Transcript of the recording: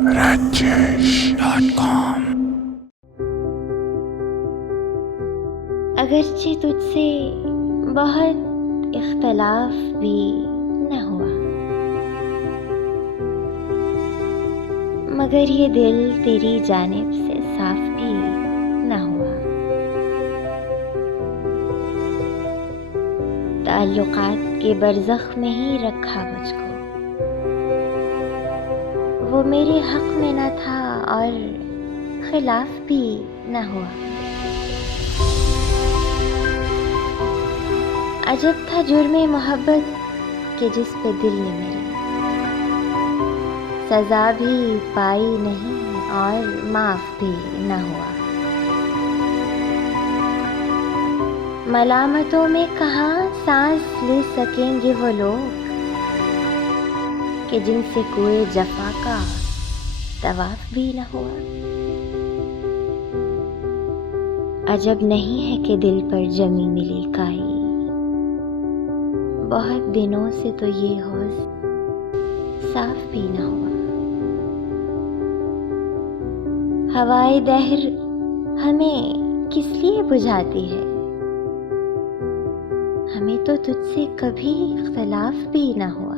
rajesh.com. اگرچہ تجھ سے بہت اختلاف بھی نہ ہوا، مگر یہ دل تیری جانب سے صاف بھی نہ ہوا۔ تعلقات کے برزخ میں ہی رکھا مجھ کو، وہ میرے حق میں نہ تھا اور خلاف بھی نہ ہوا۔ عجب تھا جرم محبت کہ جس پہ دل نے میری سزا بھی پائی نہیں اور معاف بھی نہ ہوا۔ ملامتوں میں کہاں سانس لے سکیں گے وہ لوگ کہ جن سے کوئی جفا کا طواف بھی نہ ہوا۔ عجب نہیں ہے کہ دل پر جمی ملی کائی، بہت دنوں سے تو یہ حوض صاف بھی نہ ہوا۔ ہوائے دہر ہمیں کس لیے بجھاتی ہے، ہمیں تو تجھ سے کبھی اختلاف بھی نہ ہوا۔